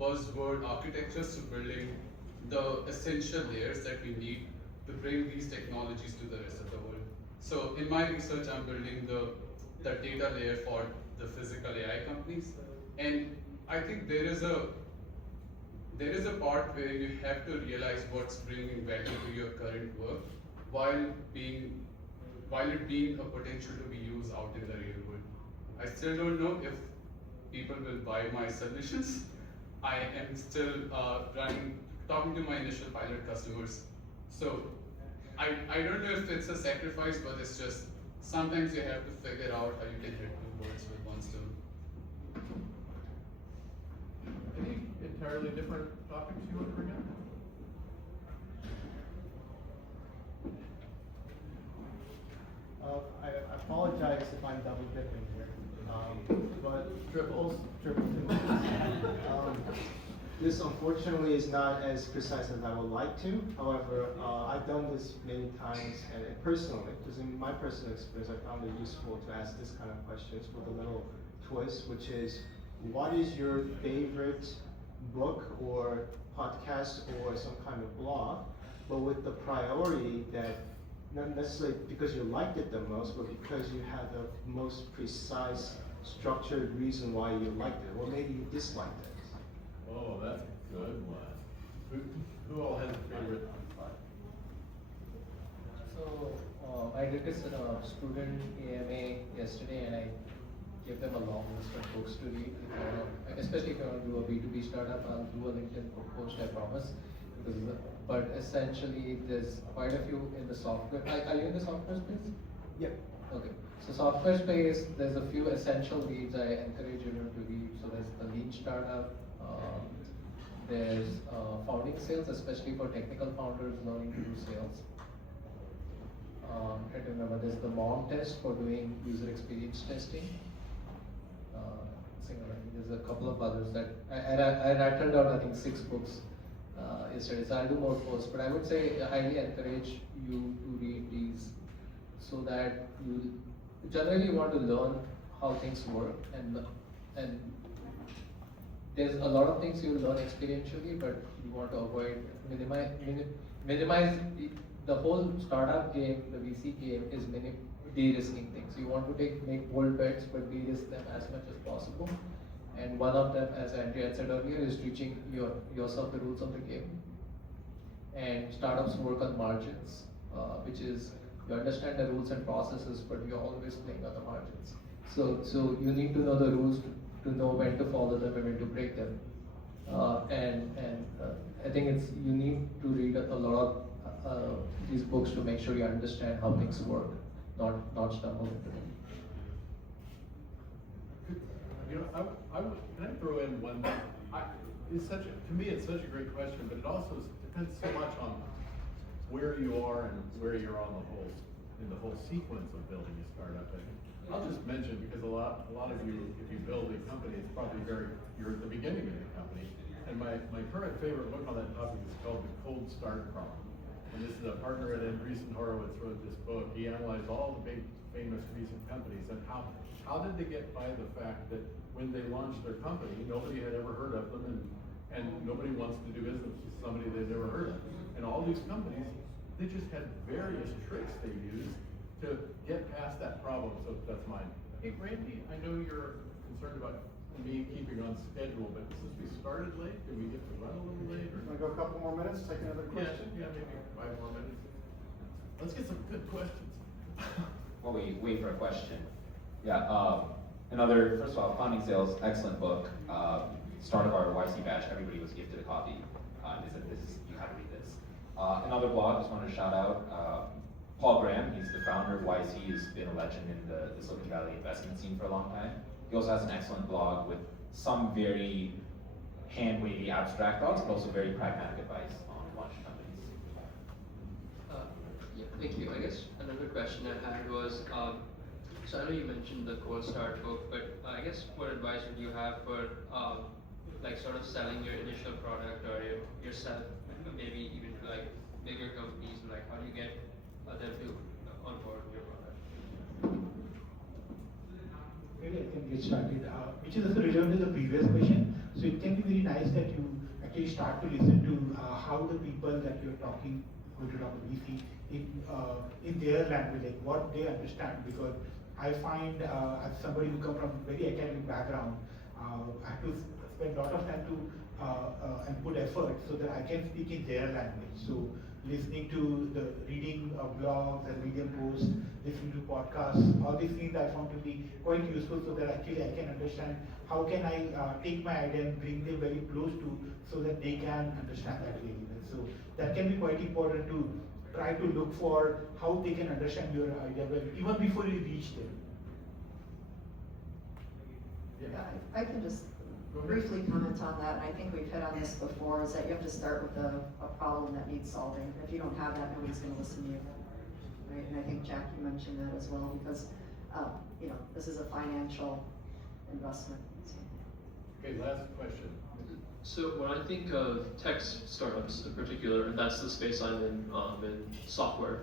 buzzword architectures to building the essential layers that we need to bring these technologies to the rest of the world. So in my research, I'm building the data layer for the physical AI companies. And I think there is a part where you have to realize what's bringing value to your current work while it being a potential to be used out in the real world. I still don't know if people will buy my solutions. I am still talking to my initial pilot customers. So I don't know if it's a sacrifice, but it's just sometimes you have to figure out how you can hit two birds with one stone. Any entirely different topics you want to bring up? I apologize if I'm double dipping here, but Triples. This unfortunately is not as precise as I would like to. However, I've done this many times and personally, because in my personal experience, I found it useful to ask this kind of questions with a little twist, which is, what is your favorite book or podcast or some kind of blog, but with the priority that not necessarily because you liked it the most, but because you had the most precise, structured reason why you liked it, or maybe you disliked it. Oh, that's a good one. Who all has a favorite? So I did this student AMA yesterday, and I gave them a long list of books to read. Especially if you want to do a B2B startup, I'll do a LinkedIn post, I promise. But essentially, there's quite a few in the software. Are you in the software space? Yep. Okay. So software space, there's a few essential reads I encourage you to read. So there's the Lean Startup. There's founding sales, especially for technical founders learning to do sales. Try to remember, there's the MOM test for doing user experience testing. There's a couple of others that I rattled out, I think 6 books yesterday, so I'll do more posts. But I would say I highly encourage you to read these so that you generally want to learn how things work, and there's a lot of things you will learn experientially, but you want to avoid minimize the whole startup game. The VC game is de-risking things. You want to make bold bets, but de-risk them as much as possible. And one of them, as Andrea had said earlier, is teaching yourself the rules of the game. And startups work on margins, which is you understand the rules and processes, but you're always playing on the margins. So you need to know the rules to know when to follow them and when to break them. I think you need to read a lot of these books to make sure you understand how things work, not stumble into them. You know, can I throw in one? To me, it's such a great question, but it also depends so much on where you are and where you're in the whole sequence of building a startup. I'll just mention, because a lot of you, if you build a company, it's probably you're at the beginning of the company. And my current favorite book on that topic is called The Cold Start Problem. And this is a partner at Andreessen Horowitz wrote this book. He analyzed all the big, famous recent companies and how did they get by the fact that when they launched their company, nobody had ever heard of them, and nobody wants to do business with somebody they've never heard of. And all these companies, they just had various tricks they used to get past that problem. So that's mine. Hey, Randy, I know you're concerned about me keeping on schedule, but since we started late, do we get to run a little late or? Want to go a couple more minutes, take another question? Yeah, maybe 5 more minutes. Let's get some good questions. While we wait for a question. Yeah, another, first of all, Founding Sales, excellent book. Start of our YC batch, everybody was gifted a copy. You have to read this. Another blog, just wanted to shout out, Paul Graham, he's the founder of YC, he's been a legend in the Silicon Valley investment scene for a long time. He also has an excellent blog with some very hand-wavy abstract thoughts, but also very pragmatic advice on launch companies. Yeah, thank you. I guess another question I had was, so I know you mentioned the Cold Start book, but I guess what advice would you have for like sort of selling your initial product or yourself, maybe even to like bigger companies, like how do you get them to onboard your product? Maybe I can get started, which is also relevant to the previous question. So it can be very nice that you actually start to listen to how the people that you're going to talk to VC in their language, like what they understand. Because I find as somebody who comes from very academic background, I have to spend a lot of time to and put effort so that I can speak in their language. So listening to the reading of blogs and Medium posts, listening to podcasts, all these things I found to be quite useful so that actually I can understand how can I take my idea and bring them very close to so that they can understand that really well. So that can be quite important to try to look for how they can understand your idea well, even before you reach them. Yeah, I can just briefly comment on that, and I think we've hit on this before, is that you have to start with a problem that needs solving. If you don't have that, nobody's going to listen to you, right? And I think Jackie mentioned that as well, because this is a financial investment. So. Okay, last question. So when I think of tech startups in particular, and that's the space I'm in software,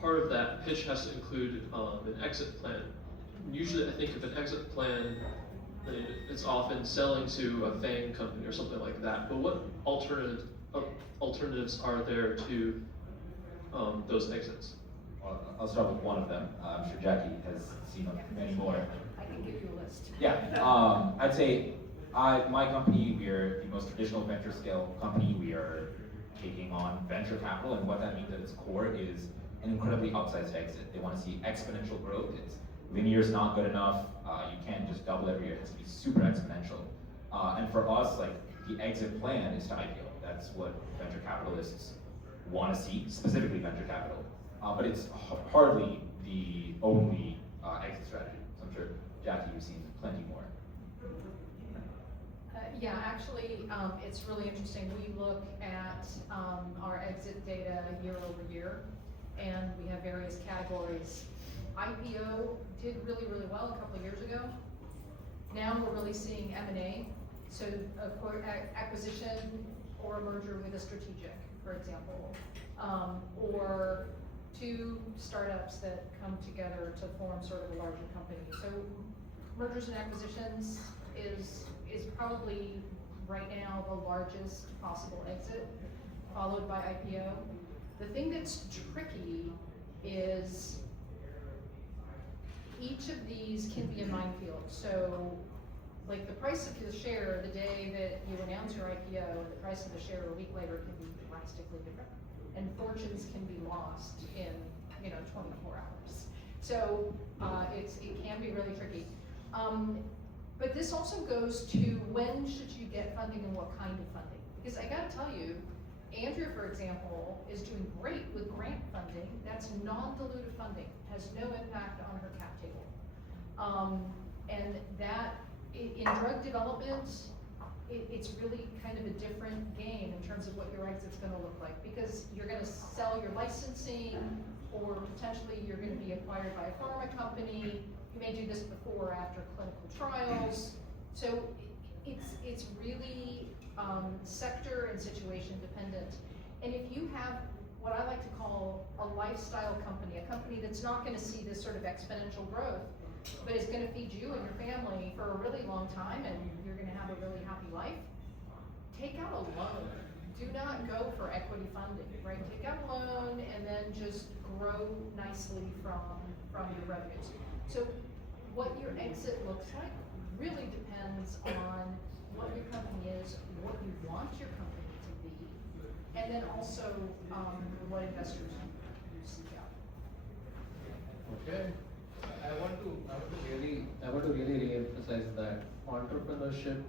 part of that pitch has to include an exit plan. Usually I think of an exit plan, it's often selling to a FANG company or something like that, but what alternatives are there to those exits? Well, I'll start with one of them. I'm sure Jackie has seen many more. I can give you a list. Yeah, I'd say my company, we are the most traditional venture scale company. We are taking on venture capital, and what that means at its core is an incredibly outsized exit. They want to see exponential growth. Linear is not good enough. You can't just double every year. It has to be super exponential. And for us, like the exit plan is to IPO. That's what venture capitalists want to see, specifically venture capital. But it's hardly the only exit strategy. So I'm sure, Jackie, you've seen plenty more. Yeah, actually, it's really interesting. We look at our exit data year over year, and we have various categories. IPO did really, really well a couple of years ago. Now we're really seeing M&A, so acquisition or a merger with a strategic, for example, or two startups that come together to form sort of a larger company. So mergers and acquisitions is probably right now the largest possible exit, followed by IPO. The thing that's tricky is each of these can be a minefield. So like the price of the share the day that you announce your IPO and the price of the share a week later can be drastically different. And fortunes can be lost in 24 hours. So it can be really tricky. But this also goes to when should you get funding and what kind of funding? Because I gotta tell you, Andrea, for example, is doing great with grant funding. That's non-dilutive funding, has no impact on her cap table. And that, in drug development, it's really kind of a different game in terms of what your exit's gonna look like, because you're gonna sell your licensing, or potentially you're gonna be acquired by a pharma company. You may do this before or after clinical trials. So it's really sector and situation dependent. And if you have what I like to call a lifestyle company, a company that's not gonna see this sort of exponential growth, but is gonna feed you and your family for a really long time, and you're gonna have a really happy life, take out a loan. Do not go for equity funding, right? Take out a loan and then just grow nicely from your revenues. So what your exit looks like really depends on what your company is, what you want your company to be, and then also what investors you seek out. Okay. I want to really re-emphasize that entrepreneurship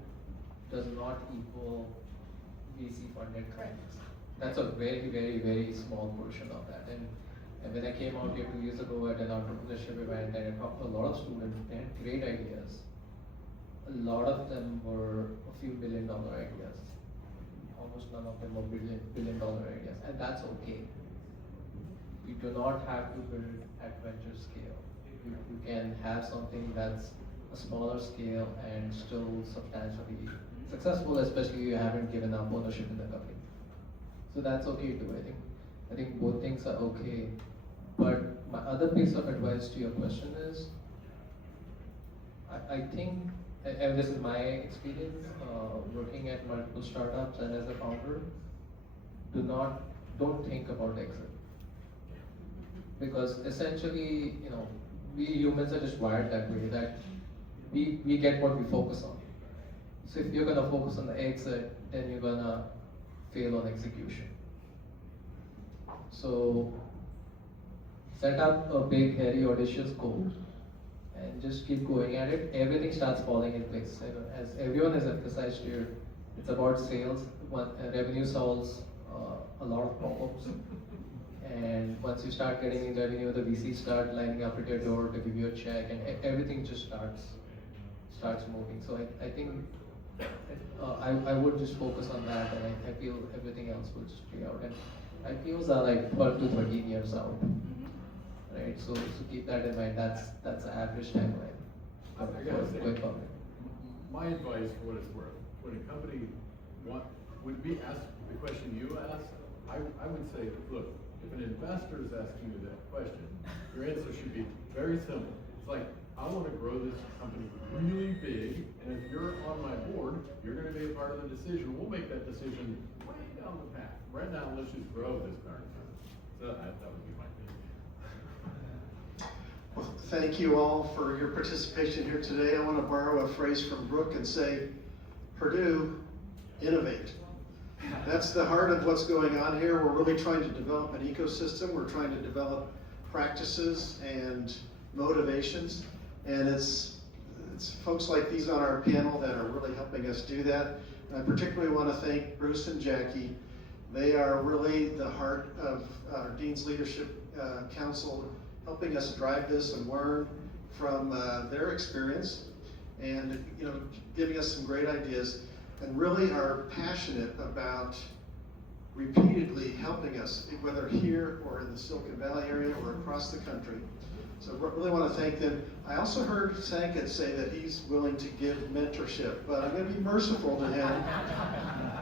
does not equal VC funded companies. That's a very, very, very small portion of that. And when I came out here 2 years ago at an entrepreneurship event, and I talked to a lot of students, they had great ideas. A lot of them were a few $1 billion ideas. Almost none of them were billion dollar ideas, and that's okay. You do not have to build at venture scale. You can have something that's a smaller scale and still substantially successful, especially if you haven't given up ownership in the company. So that's okay too. I think both things are okay. But my other piece of advice to your question is, I think, and this is my experience working at multiple startups and as a founder, don't think about exit. Because essentially, we humans are just wired that way, that we get what we focus on. So if you're gonna focus on the exit, then you're gonna fail on execution. So set up a big, hairy, audacious goal and just keep going at it. Everything starts falling in place. As everyone has emphasized here, it's about sales. Revenue solves a lot of problems. And once you start getting in revenue, the VCs start lining up at your door to give you a check, and everything just starts moving. So I think I would just focus on that, and I feel everything else will just play out. And IPOs are like 12 to 13 years out, right? So keep that in mind. That's the average timeline for going public. My advice, for what it's worth, when a company would be asked the question you asked, I would say, look, if an investor is asking you that question, your answer should be very simple. It's like, I want to grow this company really big, and if you're on my board, you're going to be a part of the decision. We'll make that decision way down the path. Right now, let's just grow this darn thing. So that would be my opinion. Well, thank you all for your participation here today. I want to borrow a phrase from Brooke and say, Purdue, innovate. That's the heart of what's going on here. We're really trying to develop an ecosystem. We're trying to develop practices and motivations. And it's folks like these on our panel that are really helping us do that. And I particularly want to thank Bruce and Jackie. They are really the heart of our Dean's Leadership Council, helping us drive this and learn from their experience, and giving us some great ideas, and really are passionate about repeatedly helping us, whether here or in the Silicon Valley area or across the country. So really want to thank them. I also heard Snaket say that he's willing to give mentorship, but I'm going to be merciful to him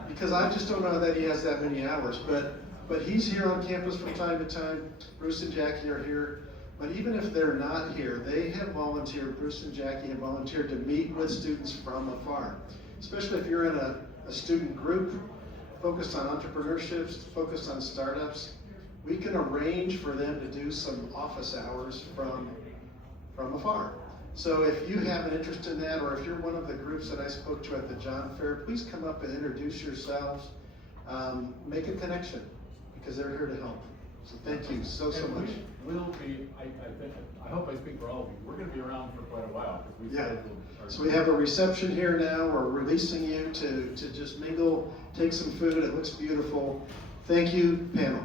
because I just don't know that he has that many hours. But he's here on campus from time to time. Bruce and Jackie are here. But even if they're not here, they have volunteered, Bruce and Jackie have volunteered to meet with students from afar. Especially if you're in a student group focused on entrepreneurship, focused on startups, we can arrange for them to do some office hours from afar. So if you have an interest in that, or if you're one of the groups that I spoke to at the John Fair, please come up and introduce yourselves. Make a connection, because they're here to help. So thank you so much. We will be, I hope I speak for all of you, we're going to be around for quite a while. So we have a reception here now. We're releasing you to just mingle, take some food. It looks beautiful. Thank you, panel.